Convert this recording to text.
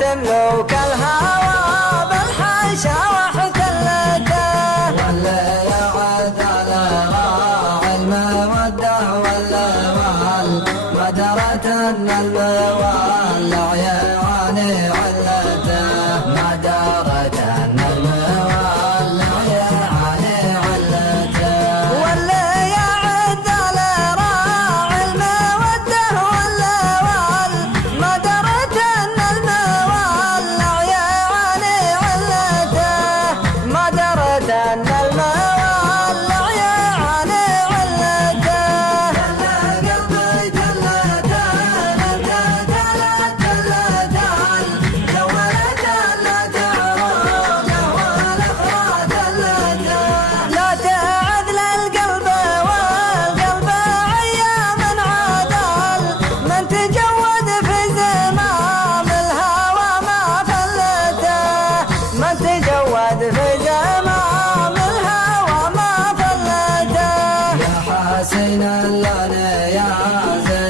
تملك الهوى بالحاشا واحتلته. ولا يعد على راعي المودة والوال ما درت أن الموال عياني علته. ما درت أن الموال عياني علته. ولا يعد على راعي المودة والوال ما درت أن الموال عياني علته. ما درت أن الموال عياني علته. تلا قلبي تلتان انت تلتان لو ولد لا تعرفه والاخرى تلتان. لا تعدل القلب والقلب أيام عدل من تجود في زمام الهوى ما فلته. من تجود في زمام الهوى ما فلته. يا حسين اللون يا زين